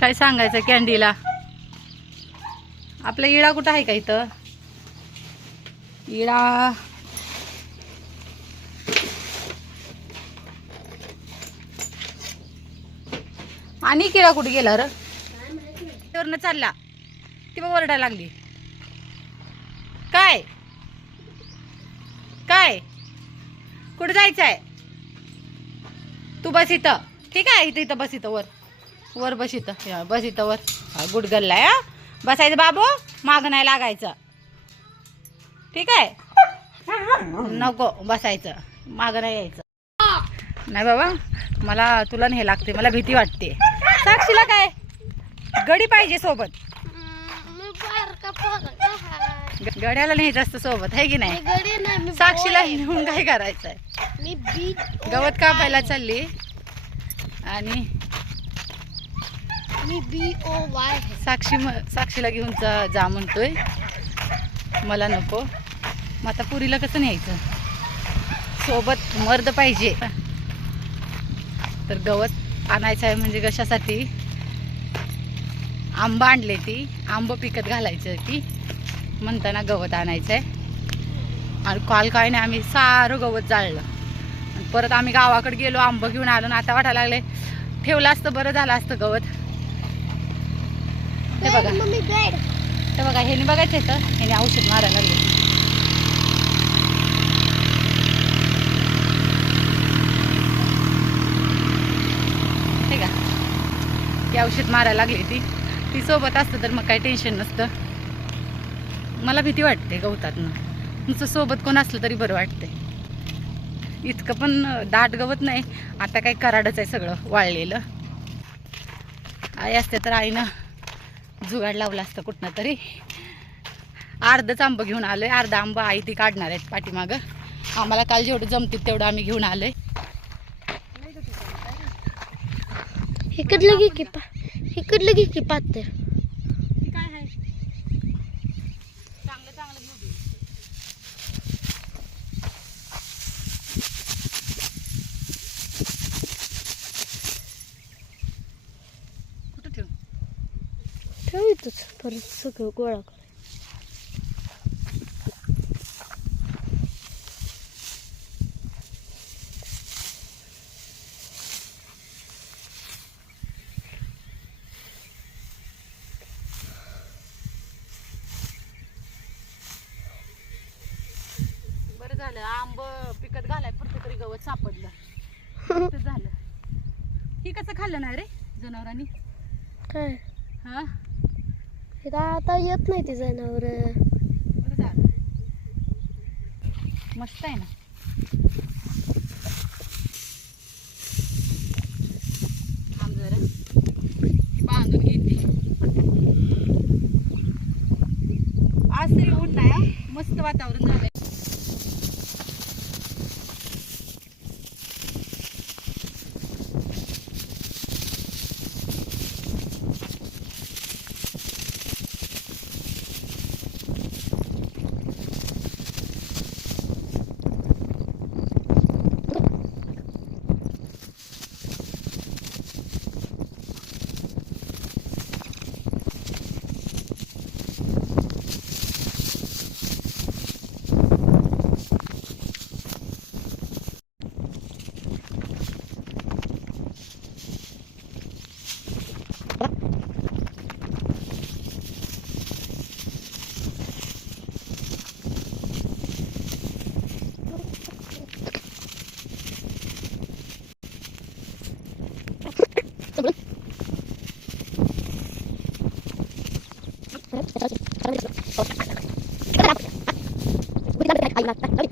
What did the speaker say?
काय सांगायचं कॅन्डीला? आपला इळा कुठं आहे का इथं? इळा आणि किळा कुठे गेला र? वरनं चालला ती बघ ओरडायला लागली. काय काय कुठे जायचंय? तू बस इथं. ठीक आहे, इथं इथं बस, इथं वर वर बस, इथं बस, इथं वर. गुड गर्ल आहे. बसायचं बाबू, माग नाही लागायचं. ठीक आहे, नको बसायचं, माग नाही यायचं. नाही बाबा, मला तुला नाही लागते, मला भीती वाटते. साक्षीला काय गडी पाहिजे सोबत? गड्याला नाही जास्त सोबत आहे की नाही? साक्षीला घेऊन काय करायचंय? गवत कापायला चालली आणि साक्षीला घेऊन जा म्हणतोय. मला नको. मग आता पुरीला कसं न्यायचं? सोबत मर्द पाहिजे. तर गवत आणायचं आहे म्हणजे कशासाठी? आंबा आणले, ती आंब पिकत घालायचं ती म्हणताना गवत आणायचं आहे. आणि काल काय नाही, आम्ही सारं गवत जाळलं. परत आम्ही गावाकडे गेलो, आंब घेऊन आलो ना. आता वाटायला लागले ठेवलं असतं बरं झालं असतं गवत. हे बघा, हे बघा, ह्याने बघायचं आहे तर ह्याने औषध मारायला लागले. हे का, ती औषध मारायला लागली. ती सोबत असतं तर मग काही टेन्शन नसतं. मला भीती वाटते गवतातनं. तुमचं सोबत कोण असलं तरी बरं वाटतंय. इतकं पण दाट गवत नाही. आता काही कराडच आहे सगळं वाळलेलं. आई असते तर आईनं जुगाड लावला असतं कुठनं तरी. अर्धच आंब घेऊन आलोय, अर्धा आंबा आई ती काढणार आहेत पाठीमागं. आम्हाला काल जेवढं जमतील तेवढं आम्ही घेऊन आलोय. इकडलं घे की पात्र. काय आहे चांगलं चांगलं घेऊ दे. कुठं ठेव? ठेवतोच परत सगळं गोळा कर. बरं झालं, आंब पिकत घालाय पुरतं तरी गवत सापडलं. झालं. ही कसं खाल्लं नाही रे जनावरांनी? काय हा, हे काय आता येत नाही ते जनावर. बरं झालं, मस्त आहे ना. थांब जरा, ही बांधून घेते. आज तरी ऊन नाही, मस्त वातावरण झालंय. Ay,